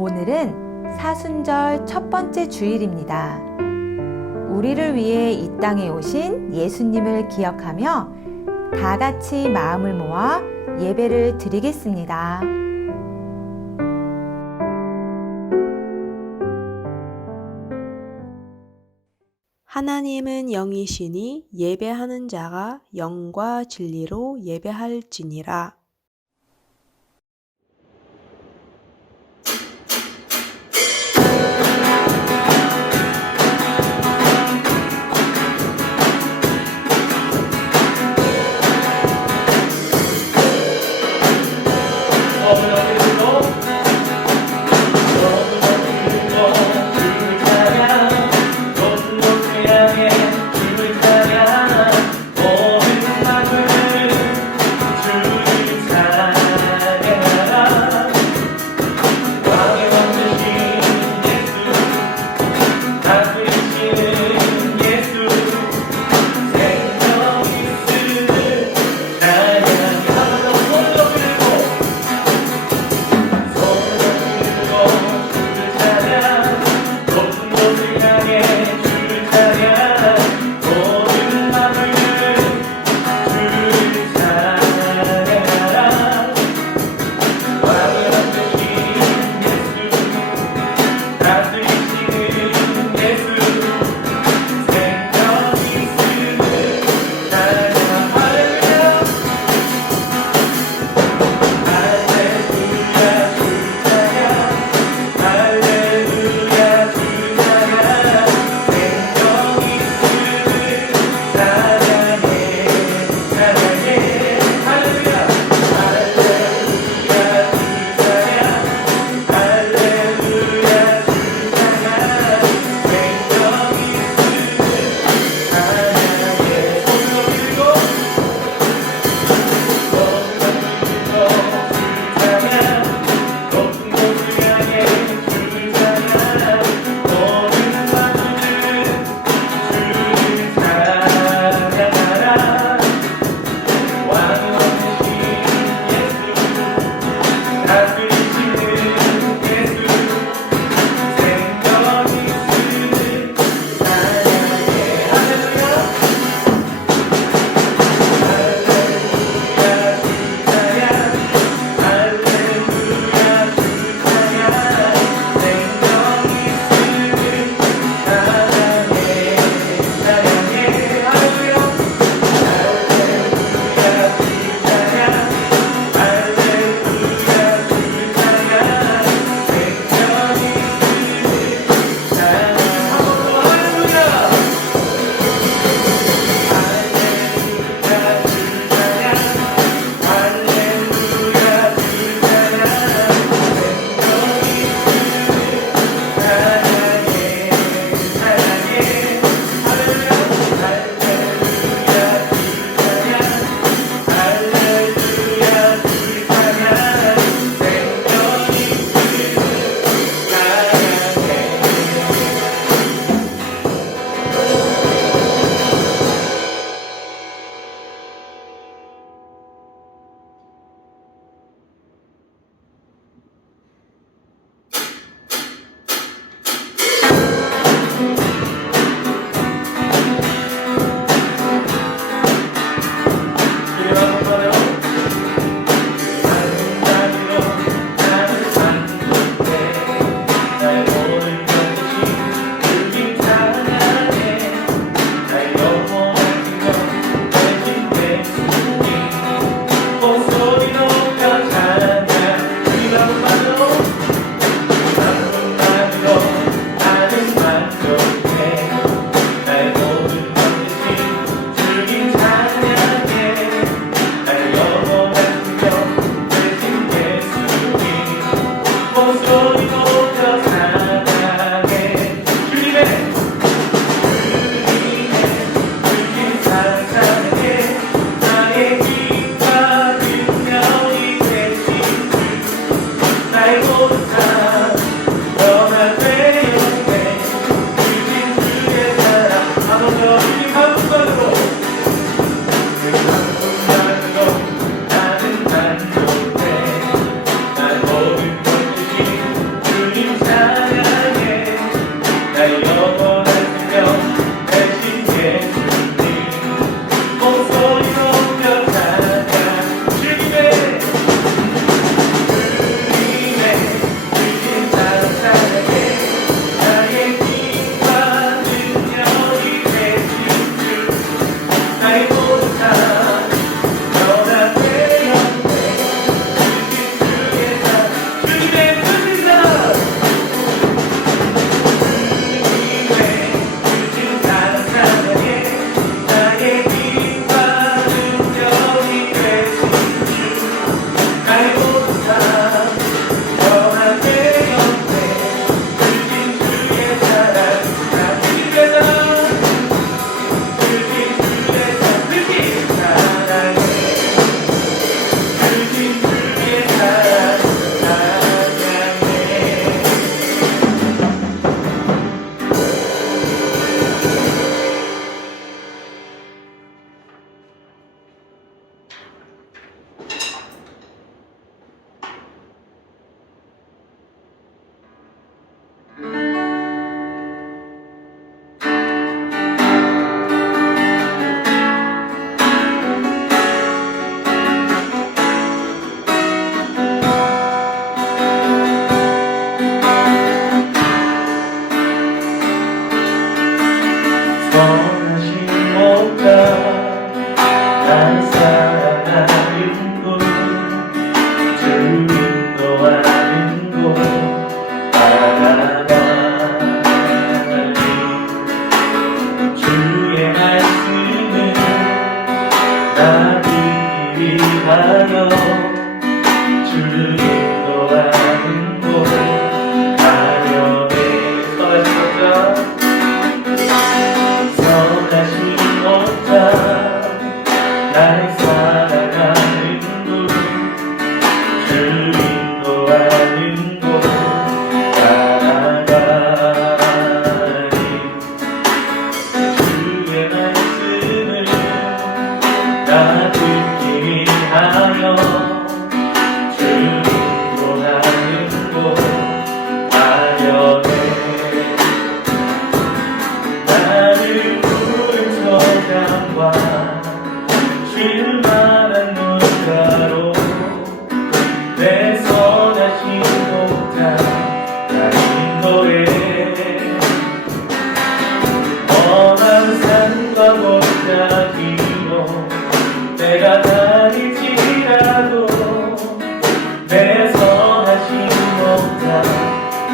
오늘은 사순절 첫 번째 주일입니다. 우리를 위해 이 땅에 오신 예수님을 기억하며 다 같이 마음을 모아 예배를 드리겠습니다. 하나님은 영이시니 예배하는 자가 영과 진리로 예배할지니라. 주를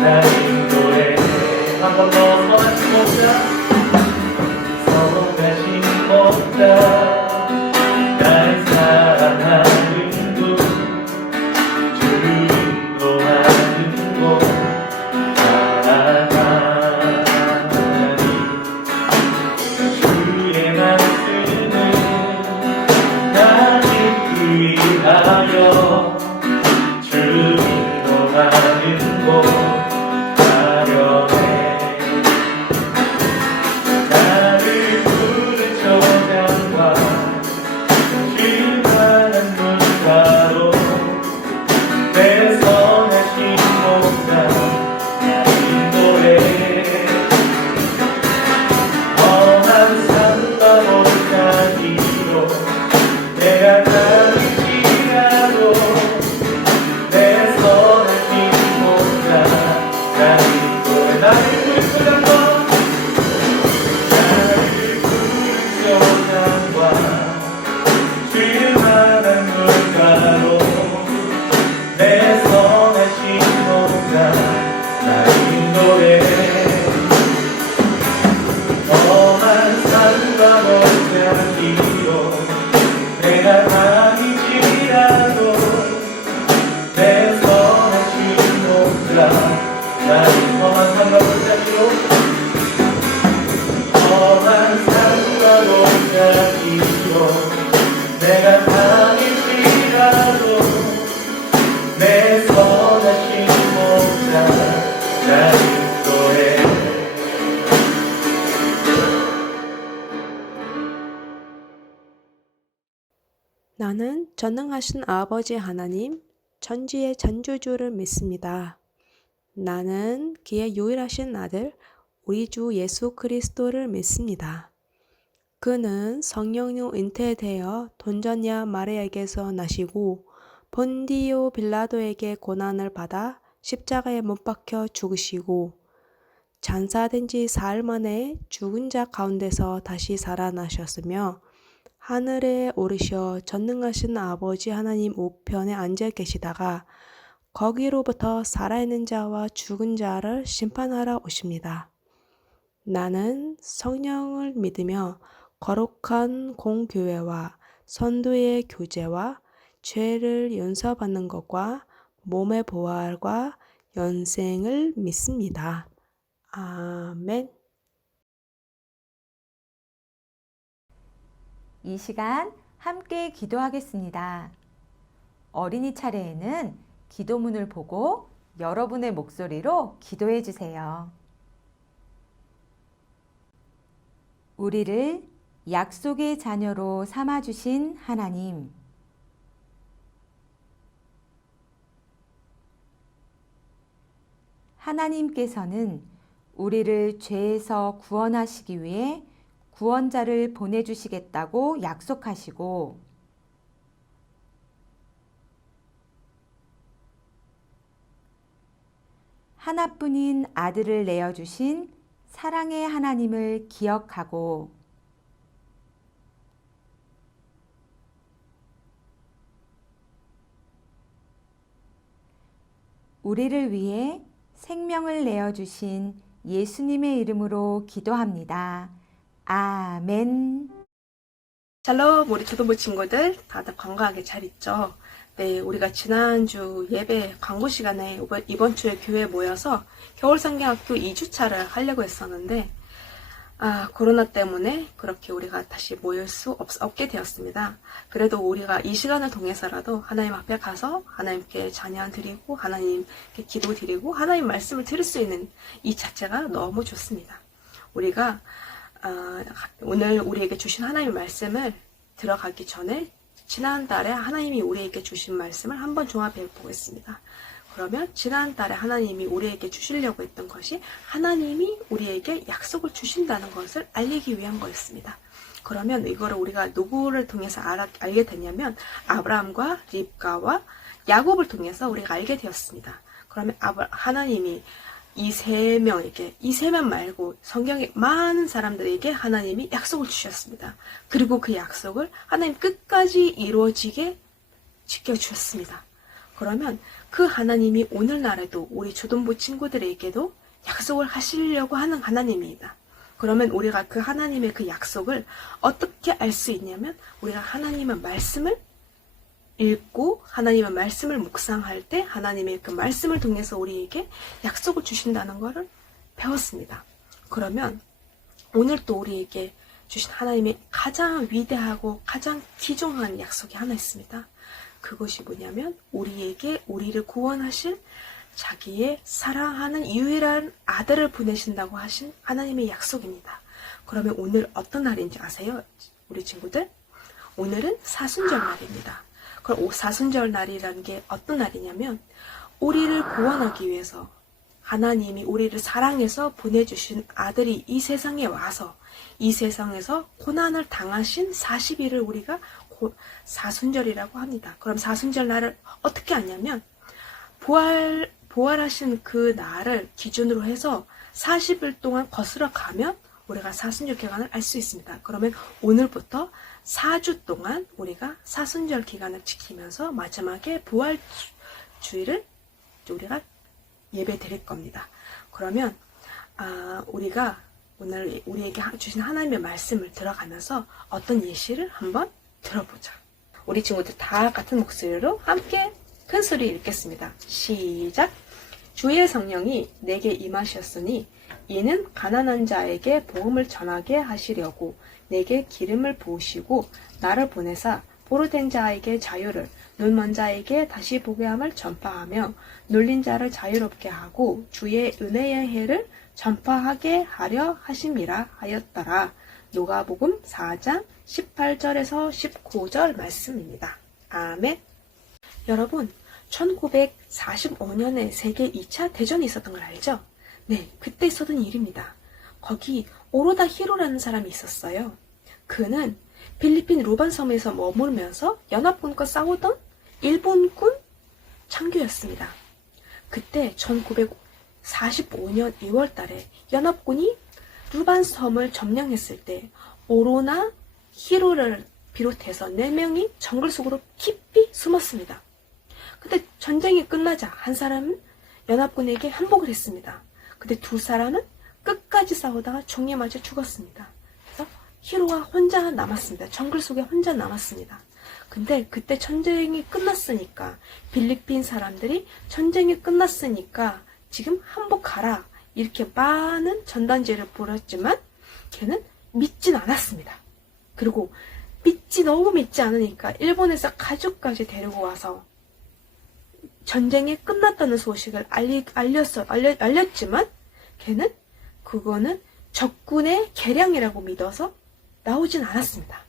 날 인도해 한 번 더 선하신 목자 선하신 목자 날 사랑하는 곳 주를 인도하는 곳 하나님 주의 말씀을 나 듣기 위하여 주를 인도하는 곳 가려해 나를 부른 초장과 주만한 물가로 내 선하신 목자 나 인도해 험한 산과 골짜기로 내가 가릴지라도 내 선하신 목자 나 인도해 나를 부른 초장과 주만한 물가로 내 선하신 목자 나 인도해 험한 산과 골짜기로 내가 다닐지라도 내 선하신 목자 나 험한 산과 골짜기로 험한 산과 골짜기로 내가 다닐지라도 내 선하신 목자 나 인도해 나는 전능하신 아버지 하나님, 천지의 창조주를 믿습니다. 나는 그의 유일하신 아들, 우리 주 예수 그리스도를 믿습니다. 그는 성령으로 잉태되어 돈자냐 마리아에게서 나시고 본디오 빌라도에게 고난을 받아 십자가에 못 박혀 죽으시고 장사된 지 사흘 만에 죽은 자 가운데서 다시 살아나셨으며 하늘에 오르셔 전능하신 아버지 하나님 우편에 앉아 계시다가 거기로부터 살아있는 자와 죽은 자를 심판하러 오십니다. 나는 성령을 믿으며 거룩한 공교회와 선도의 교제와 죄를 용서받는 것과 몸의 부활과 영생을 믿습니다. 아멘. 이 시간 함께 기도하겠습니다. 어린이 차례에는 기도문을 보고 여러분의 목소리로 기도해 주세요. 우리를 약속의 자녀로 삼아주신 하나님, 하나님께서는 우리를 죄에서 구원하시기 위해 구원자를 보내주시겠다고 약속하시고 하나뿐인 아들을 내어주신 사랑의 하나님을 기억하고 우리를 위해 생명을 내어주신 예수님의 이름으로 기도합니다. 아멘. 샬롬, 우리 초등부 친구들 다들 건강하게 잘 있죠? 네, 우리가 지난주 예배 광고 시간에 이번 주에 교회에 모여서 겨울성경학교 2주차를 하려고 했었는데 코로나 때문에 그렇게 우리가 다시 모일 수 없게 되었습니다. 그래도 우리가 이 시간을 통해서라도 하나님 앞에 가서 하나님께 찬양 드리고 하나님께 기도 드리고 하나님 말씀을 들을 수 있는 이 자체가 너무 좋습니다. 우리가 오늘 우리에게 주신 하나님의 말씀을 들어가기 전에 지난달에 하나님이 우리에게 주신 말씀을 한번 종합해 보겠습니다. 그러면 지난달에 하나님이 우리에게 주시려고 했던 것이 하나님이 우리에게 약속을 주신다는 것을 알리기 위한 거였습니다. 그러면 이거를 우리가 누구를 통해서 알게 됐냐면 아브라함과 립가와 야곱을 통해서 우리가 알게 되었습니다. 그러면 하나님이 이 세 명 말고 성경의 많은 사람들에게 하나님이 약속을 주셨습니다. 그리고 그 약속을 하나님 끝까지 이루어지게 지켜주셨습니다. 그러면 그 하나님이 오늘날에도 우리 초등부 친구들에게도 약속을 하시려고 하는 하나님입니다. 그러면 우리가 그 하나님의 그 약속을 어떻게 알 수 있냐면 우리가 하나님의 말씀을 읽고 하나님의 말씀을 묵상할 때 하나님의 그 말씀을 통해서 우리에게 약속을 주신다는 것을 배웠습니다. 그러면 오늘 또 우리에게 주신 하나님의 가장 위대하고 가장 귀중한 약속이 하나 있습니다. 그것이 뭐냐면 우리에게 우리를 구원하실 자기의 사랑하는 유일한 아들을 보내신다고 하신 하나님의 약속입니다. 그러면 오늘 어떤 날인지 아세요? 우리 친구들? 오늘은 사순절 날입니다. 그럼 사순절 날이라는 게 어떤 날이냐면 우리를 구원하기 위해서 하나님이 우리를 사랑해서 보내주신 아들이 이 세상에 와서 이 세상에서 고난을 당하신 40일을 우리가 사순절이라고 합니다. 그럼 사순절 날을 어떻게 하냐면 부활하신 그 날을 기준으로 해서 40일 동안 거슬러 가면 우리가 사순절 기간을 알 수 있습니다. 그러면 오늘부터 4주 동안 우리가 사순절 기간을 지키면서 마지막에 부활주일을 우리가 예배 드릴 겁니다. 그러면 우리가 오늘 우리에게 주신 하나님의 말씀을 들어가면서 어떤 예시를 한번 들어보자. 우리 친구들 다 같은 목소리로 함께 큰 소리 읽겠습니다. 시작! 주의 성령이 내게 임하셨으니 이는 가난한 자에게 복음을 전하게 하시려고 내게 기름을 부으시고 나를 보내사 포로된 자에게 자유를 눈먼 자에게 다시 보게 함을 전파하며 눌린 자를 자유롭게 하고 주의 은혜의 해를 전파하게 하려 하심이라 하였더라. 누가복음 4장 18절에서 19절 말씀입니다. 아멘. 여러분, 1945년에 세계 2차 대전이 있었던 걸 알죠? 네, 그때 있었던 일입니다. 거기 오로다 히로라는 사람이 있었어요. 그는 필리핀 루반 섬에서 머물면서 연합군과 싸우던 일본군 장교였습니다. 그때 1945년 2월 달에 연합군이 루반 섬을 점령했을 때 오로나 히로를 비롯해서 4명이 정글 속으로 깊이 숨었습니다. 근데 전쟁이 끝나자 한 사람은 연합군에게 항복을 했습니다. 근데 2사람은 끝까지 싸우다가 총에 맞아 죽었습니다. 그래서 히로가 혼자 남았습니다. 정글 속에 혼자 남았습니다. 근데 그때 전쟁이 끝났으니까 필리핀 사람들이 전쟁이 끝났으니까 지금 항복하라 이렇게 많은 전단지를 뿌렸지만 걔는 믿진 않았습니다. 그리고 너무 믿지 않으니까 일본에서 가족까지 데리고 와서 전쟁이 끝났다는 소식을 알렸지만 걔는 그거는 적군의 계량이라고 믿어서 나오진 않았습니다.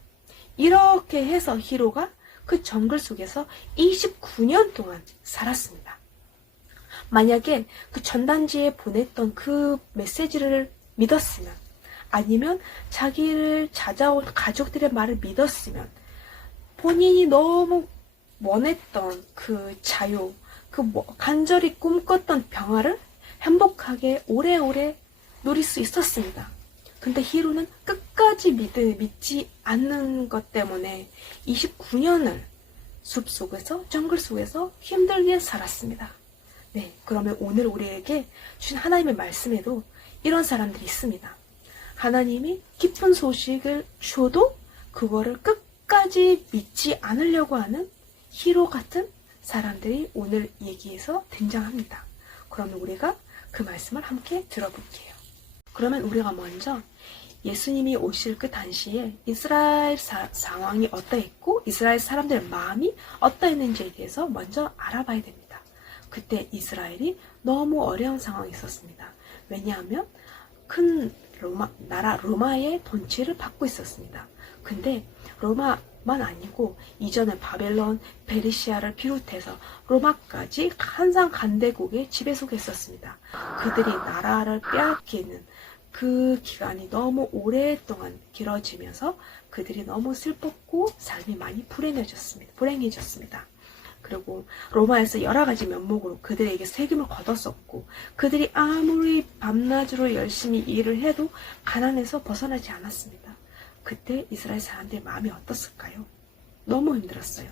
이렇게 해서 히로가 그 정글 속에서 29년 동안 살았습니다. 만약에 그 전단지에 보냈던 그 메시지를 믿었으면 아니면 자기를 찾아온 가족들의 말을 믿었으면 본인이 너무 원했던 그 자유, 간절히 꿈꿨던 평화를 행복하게 오래오래 누릴 수 있었습니다. 근데 히로는 끝까지 믿지 않는 것 때문에 29년을 숲속에서 정글 속에서 힘들게 살았습니다. 네, 그러면 오늘 우리에게 주신 하나님의 말씀에도 이런 사람들이 있습니다. 하나님이 기쁜 소식을 줘도 그거를 끝까지 믿지 않으려고 하는 히로 같은 사람들이 오늘 얘기에서 등장합니다. 그러면 우리가 그 말씀을 함께 들어볼게요. 그러면 우리가 먼저 예수님이 오실 그 당시에 이스라엘 상황이 어떠했고 이스라엘 사람들의 마음이 어떠했는지에 대해서 먼저 알아봐야 됩니다. 그때 이스라엘이 너무 어려운 상황이 있었습니다. 왜냐하면 큰 나라 로마의 통치를 받고 있었습니다. 근데 로마만 아니고 이전에 바벨론, 페르시아를 비롯해서 로마까지 항상 강대국의 지배 속에 있었습니다. 그들이 나라를 빼앗기는 그 기간이 너무 오랫동안 길어지면서 그들이 너무 슬펐고 삶이 많이 불행해졌습니다. 그리고 로마에서 여러 가지 면목으로 그들에게 세금을 걷었었고 그들이 아무리 밤낮으로 열심히 일을 해도 가난에서 벗어나지 않았습니다. 그때 이스라엘 사람들의 마음이 어떻을까요? 너무 힘들었어요.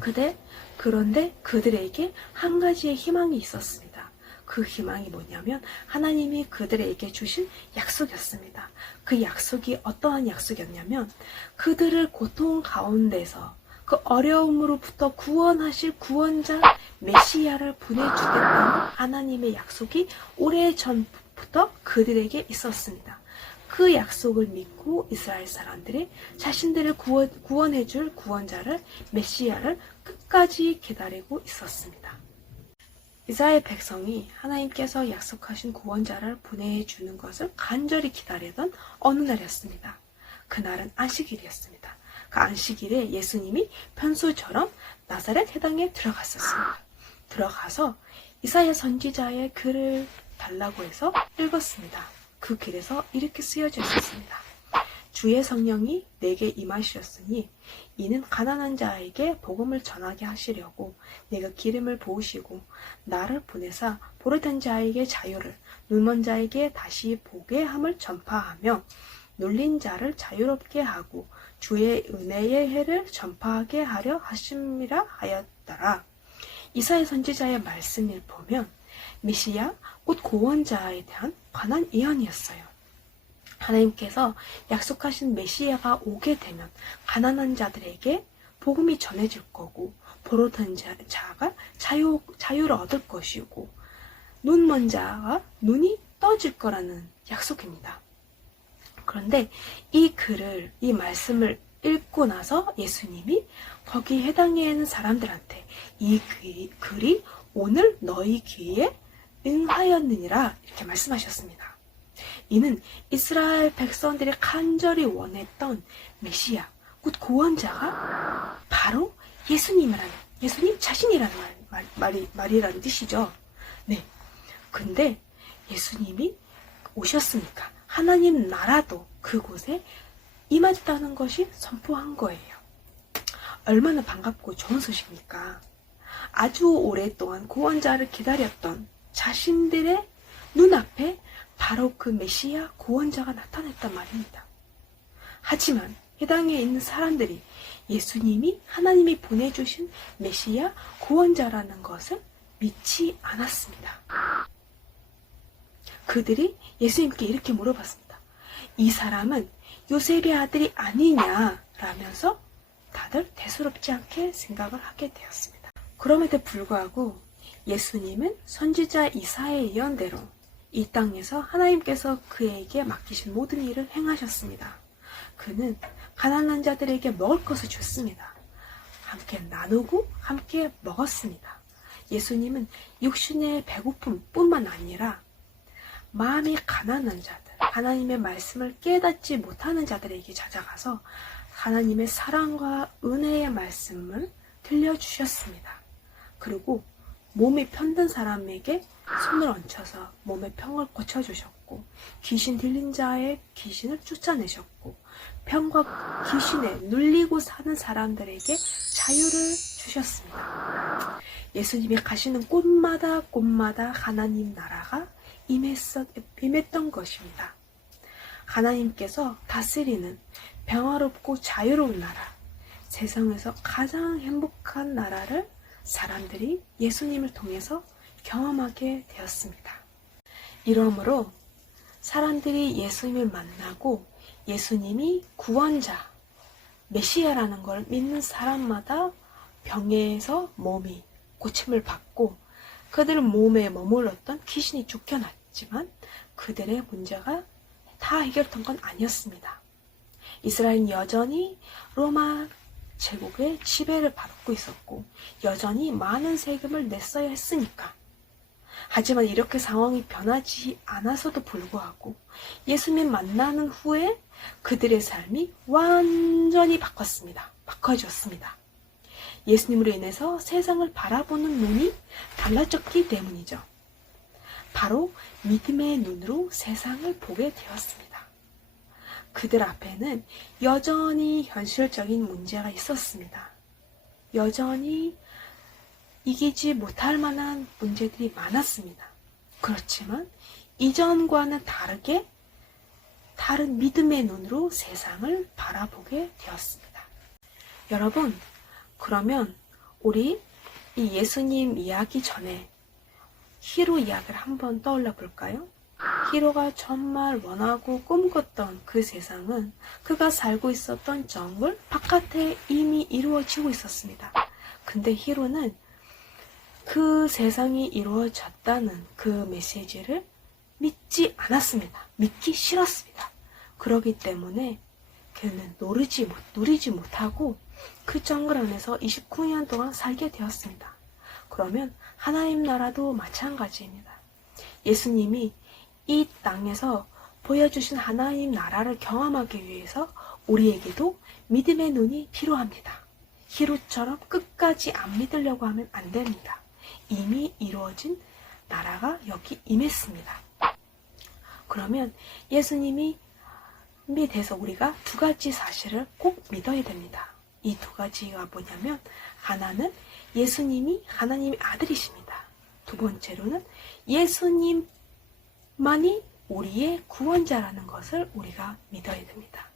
그런데 그들에게 한 가지의 희망이 있었습니다. 그 희망이 뭐냐면 하나님이 그들에게 주신 약속이었습니다. 그 약속이 어떠한 약속이었냐면 그들을 고통 가운데서 그 어려움으로부터 구원하실 구원자 메시아를 보내주겠다는 하나님의 약속이 오래전부터 그들에게 있었습니다. 그 약속을 믿고 이스라엘 사람들이 자신들을 구원해줄 구원자를 메시아를 끝까지 기다리고 있었습니다. 이스라엘 백성이 하나님께서 약속하신 구원자를 보내주는 것을 간절히 기다리던 어느 날이었습니다. 그날은 안식일이었습니다. 그 안식일에 예수님이 평소처럼 나사렛 해당에 들어갔었습니다. 들어가서 이사야 선지자의 글을 달라고 해서 읽었습니다. 그 글에서 이렇게 쓰여져 있었습니다. 주의 성령이 내게 임하시었으니 이는 가난한 자에게 복음을 전하게 하시려고 내가 기름을 부으시고 나를 보내사 보르된 자에게 자유를 눈먼 자에게 다시 보게 함을 전파하며 눌린 자를 자유롭게 하고 주의 은혜의 해를 전파하게 하려 하심이라 하였더라. 이사야 선지자의 말씀을 보면 메시아 곧 구원자에 대한 관한 예언이었어요. 하나님께서 약속하신 메시아가 오게 되면 가난한 자들에게 복음이 전해질 거고 보로된 자가 자유를 얻을 것이고 눈먼 자가 눈이 떠질 거라는 약속입니다. 그런데 이 말씀을 읽고 나서 예수님이 거기 해당에 있는 사람들한테 이 글이 오늘 너희 귀에 응하였느니라 이렇게 말씀하셨습니다. 이는 이스라엘 백성들이 간절히 원했던 메시아, 곧 구원자가 바로 예수님 자신이라는 말이라는 뜻이죠. 네. 근데 예수님이 오셨으니까 하나님 나라도 그곳에 임했다는 것이 선포한 거예요. 얼마나 반갑고 좋은 소식입니까? 아주 오랫동안 구원자를 기다렸던 자신들의 눈앞에 바로 그 메시아 구원자가 나타났단 말입니다. 하지만 해당에 있는 사람들이 예수님이 하나님이 보내주신 메시아 구원자라는 것을 믿지 않았습니다. 그들이 예수님께 이렇게 물어봤습니다. 이 사람은 요셉의 아들이 아니냐? 라면서 다들 대수롭지 않게 생각을 하게 되었습니다. 그럼에도 불구하고 예수님은 선지자 이사야의 예언대로 이 땅에서 하나님께서 그에게 맡기신 모든 일을 행하셨습니다. 그는 가난한 자들에게 먹을 것을 줬습니다. 함께 나누고 함께 먹었습니다. 예수님은 육신의 배고픔뿐만 아니라 마음이 가난한 자들, 하나님의 말씀을 깨닫지 못하는 자들에게 찾아가서 하나님의 사랑과 은혜의 말씀을 들려주셨습니다. 그리고 몸이 편든 사람에게 손을 얹혀서 몸의 병을 고쳐주셨고 귀신 들린 자의 귀신을 쫓아내셨고 병과 귀신에 눌리고 사는 사람들에게 자유를 주셨습니다. 예수님이 가시는 곳마다 하나님 나라가 임했던 것입니다. 하나님께서 다스리는 평화롭고 자유로운 나라, 세상에서 가장 행복한 나라를 사람들이 예수님을 통해서 경험하게 되었습니다. 이러므로 사람들이 예수님을 만나고 예수님이 구원자, 메시아라는 걸 믿는 사람마다 병에서 몸이 고침을 받고 그들 몸에 머물렀던 귀신이 쫓겨났지만 그들의 문제가 다 해결된 건 아니었습니다. 이스라엘은 여전히 로마 제국의 지배를 받고 있었고 여전히 많은 세금을 냈어야 했으니까. 하지만 이렇게 상황이 변하지 않아서도 불구하고 예수님 만나는 후에 그들의 삶이 완전히 바꿔졌습니다. 예수님으로 인해서 세상을 바라보는 눈이 달라졌기 때문이죠. 바로 믿음의 눈으로 세상을 보게 되었습니다. 그들 앞에는 여전히 현실적인 문제가 있었습니다. 여전히 이기지 못할 만한 문제들이 많았습니다. 그렇지만 이전과는 다르게 다른 믿음의 눈으로 세상을 바라보게 되었습니다. 여러분, 그러면 우리 이 예수님 이야기 전에 히로 이야기를 한번 떠올려 볼까요? 히로가 정말 원하고 꿈꿨던 그 세상은 그가 살고 있었던 정글 바깥에 이미 이루어지고 있었습니다. 근데 히로는 그 세상이 이루어졌다는 그 메시지를 믿지 않았습니다. 믿기 싫었습니다. 그렇기 때문에 그는 누리지 못하고 그 정글 안에서 29년 동안 살게 되었습니다. 그러면 하나님 나라도 마찬가지입니다. 예수님이 이 땅에서 보여주신 하나님 나라를 경험하기 위해서 우리에게도 믿음의 눈이 필요합니다. 히로처럼 끝까지 안 믿으려고 하면 안 됩니다. 이미 이루어진 나라가 여기 임했습니다. 그러면 예수님이 대해서 우리가 두 가지 사실을 꼭 믿어야 됩니다. 이 두 가지가 뭐냐면, 하나는 예수님이 하나님의 아들이십니다. 두 번째로는 예수님만이 우리의 구원자라는 것을 우리가 믿어야 됩니다.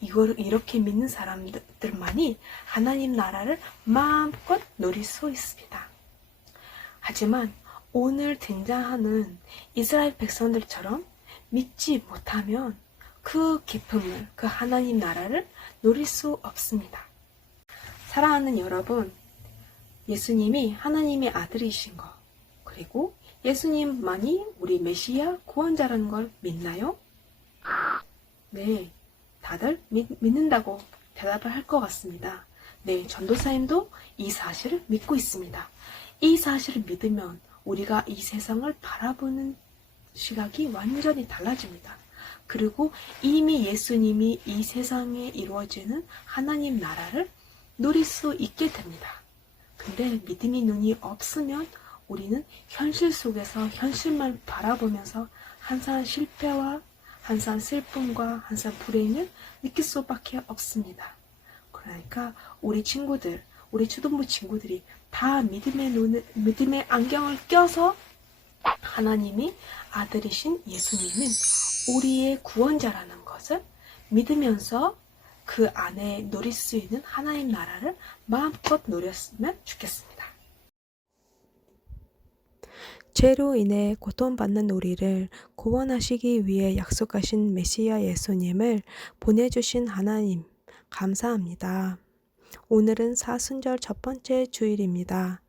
이걸 이렇게 믿는 사람들만이 하나님 나라를 마음껏 누릴 수 있습니다. 하지만 오늘 등장하는 이스라엘 백성들처럼 믿지 못하면 그 기쁨을, 그 하나님 나라를 누릴 수 없습니다. 사랑하는 여러분, 예수님이 하나님의 아들이신 것, 그리고 예수님만이 우리 메시아 구원자라는 걸 믿나요? 네, 다들 믿는다고 대답을 할 것 같습니다. 네, 전도사님도 이 사실을 믿고 있습니다. 이 사실을 믿으면 우리가 이 세상을 바라보는 시각이 완전히 달라집니다. 그리고 이미 예수님이 이 세상에 이루어지는 하나님 나라를 누릴 수 있게 됩니다. 근데 믿음의 눈이 없으면 우리는 현실 속에서 현실만 바라보면서 항상 실패와 항상 슬픔과 항상 불행을 느낄 수밖에 없습니다. 그러니까 우리 친구들, 우리 초등부 친구들이 다 믿음의 안경을 껴서 하나님이 아들이신 예수님은 우리의 구원자라는 것을 믿으면서 그 안에 누릴 수 있는 하나님 나라를 마음껏 누렸으면 좋겠습니다. 죄로 인해 고통받는 우리를 구원하시기 위해 약속하신 메시아 예수님을 보내주신 하나님, 감사합니다. 오늘은 사순절 첫 번째 주일입니다.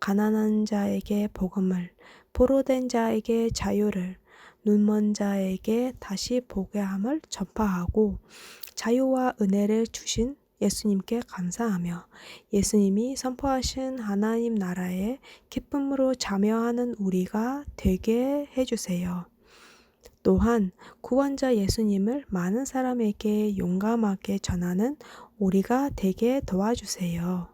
가난한 자에게 복음을, 포로된 자에게 자유를, 눈먼 자에게 다시 보게 함을 전파하고 자유와 은혜를 주신 예수님께 감사하며 예수님이 선포하신 하나님 나라의 기쁨으로 참여하는 우리가 되게 해주세요. 또한 구원자 예수님을 많은 사람에게 용감하게 전하는 우리가 되게 도와주세요.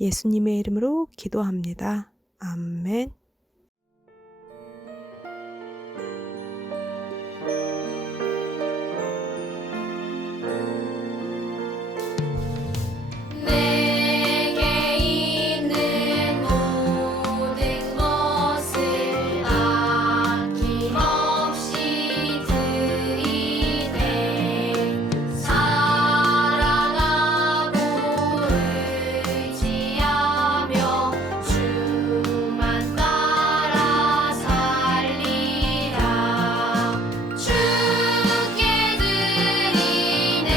예수님의 이름으로 기도합니다. 아멘. 내게 있는 모든 것을 아낌없이 드리네. 사랑하고 의지하며 주만 따라 살리라. 주께 드리네.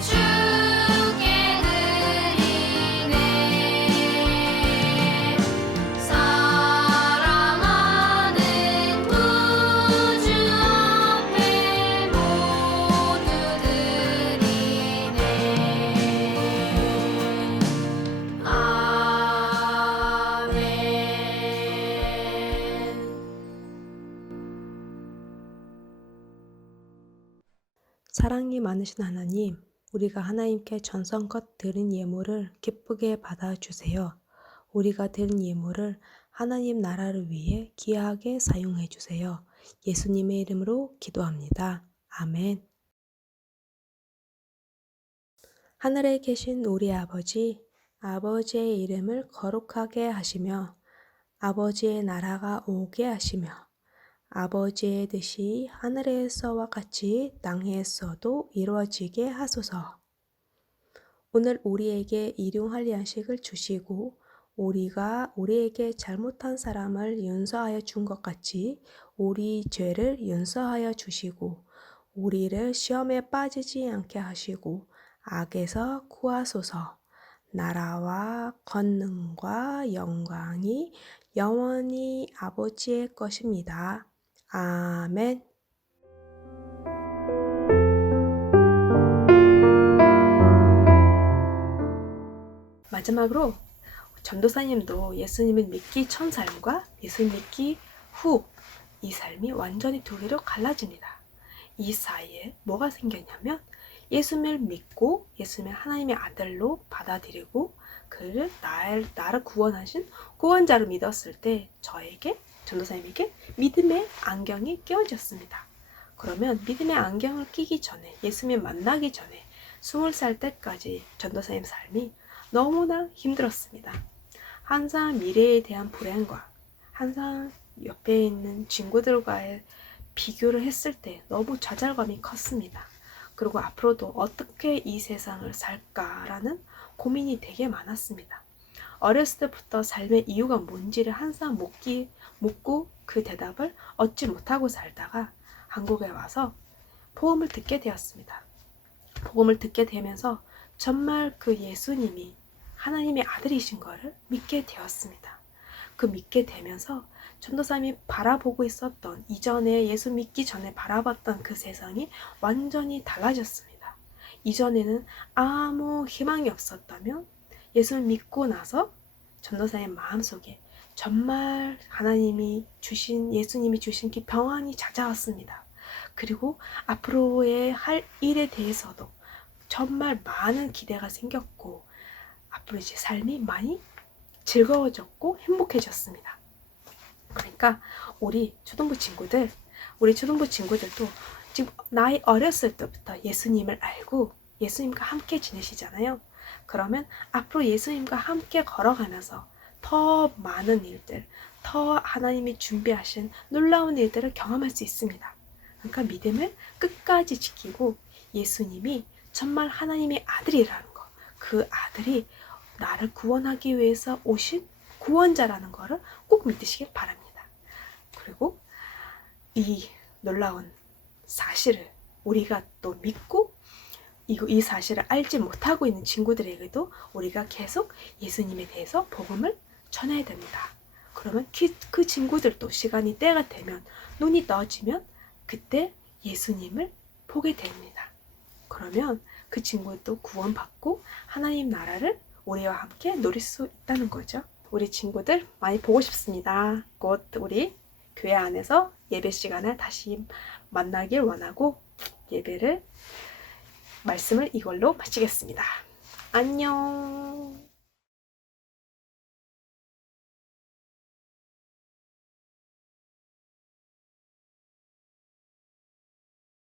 주께 드리네. 사랑하는 구주 앞에 모두 드리네. 아멘. 사랑이 많으신 하나님, 우리가 하나님께 전성껏 드린 예물을 기쁘게 받아주세요. 우리가 드린 예물을 하나님 나라를 위해 귀하게 사용해 주세요. 예수님의 이름으로 기도합니다. 아멘. 하늘에 계신 우리 아버지, 아버지의 이름을 거룩하게 하시며 아버지의 나라가 오게 하시며 아버지의 뜻이 하늘에서와 같이 땅에서도 이루어지게 하소서. 오늘 우리에게 일용할 양식을 주시고 우리가 우리에게 잘못한 사람을 용서하여 준 것 같이 우리 죄를 용서하여 주시고 우리를 시험에 빠지지 않게 하시고 악에서 구하소서. 나라와 권능과 영광이 영원히 아버지의 것입니다. 아멘. 마지막으로 전도사님도 예수님을 믿기 전 삶과 예수님 믿기 후 이 삶이 완전히 두 개로 갈라집니다. 이 사이에 뭐가 생겼냐면 예수님을 믿고 예수님을 하나님의 아들로 받아들이고 그를 나를 구원하신 구원자로 믿었을 때 저에게 전도사님에게 믿음의 안경이 끼워졌습니다. 그러면 믿음의 안경을 끼기 전에 예수님 만나기 전에 20살 때까지 전도사님 삶이 너무나 힘들었습니다. 항상 미래에 대한 불안과 항상 옆에 있는 친구들과의 비교를 했을 때 너무 좌절감이 컸습니다. 그리고 앞으로도 어떻게 이 세상을 살까라는 고민이 되게 많았습니다. 어렸을 때부터 삶의 이유가 뭔지를 항상 묻고 그 대답을 얻지 못하고 살다가 한국에 와서 복음을 듣게 되었습니다. 복음을 듣게 되면서 정말 그 예수님이 하나님의 아들이신 것을 믿게 되었습니다. 그 믿게 되면서 전도사님이 바라보고 있었던 이전에 예수 믿기 전에 바라봤던 그 세상이 완전히 달라졌습니다. 이전에는 아무 희망이 없었다면 예수를 믿고 나서 전도사님 마음속에 정말 하나님이 주신 예수님이 주신 그 평안이 찾아왔습니다. 그리고 앞으로의 할 일에 대해서도 정말 많은 기대가 생겼고 앞으로 이제 삶이 많이 즐거워졌고 행복해졌습니다. 그러니까 우리 초등부 친구들도 지금 나이 어렸을 때부터 예수님을 알고 예수님과 함께 지내시잖아요. 그러면 앞으로 예수님과 함께 걸어가면서 더 많은 일들, 더 하나님이 준비하신 놀라운 일들을 경험할 수 있습니다. 그러니까 믿음을 끝까지 지키고 예수님이 정말 하나님의 아들이라는 거, 그 아들이 나를 구원하기 위해서 오신 구원자라는 것을 꼭 믿으시길 바랍니다. 그리고 이 놀라운 사실을 우리가 또 믿고 이 사실을 알지 못하고 있는 친구들에게도 우리가 계속 예수님에 대해서 복음을 전해야 됩니다. 그러면 그 친구들도 시간이 때가 되면 눈이 떠지면 그때 예수님을 보게 됩니다. 그러면 그 친구도 구원받고 하나님 나라를 우리와 함께 누릴 수 있다는 거죠. 우리 친구들 많이 보고 싶습니다. 곧 우리 교회 안에서 예배 시간을 다시 만나길 원하고 말씀을 이걸로 마치겠습니다. 안녕.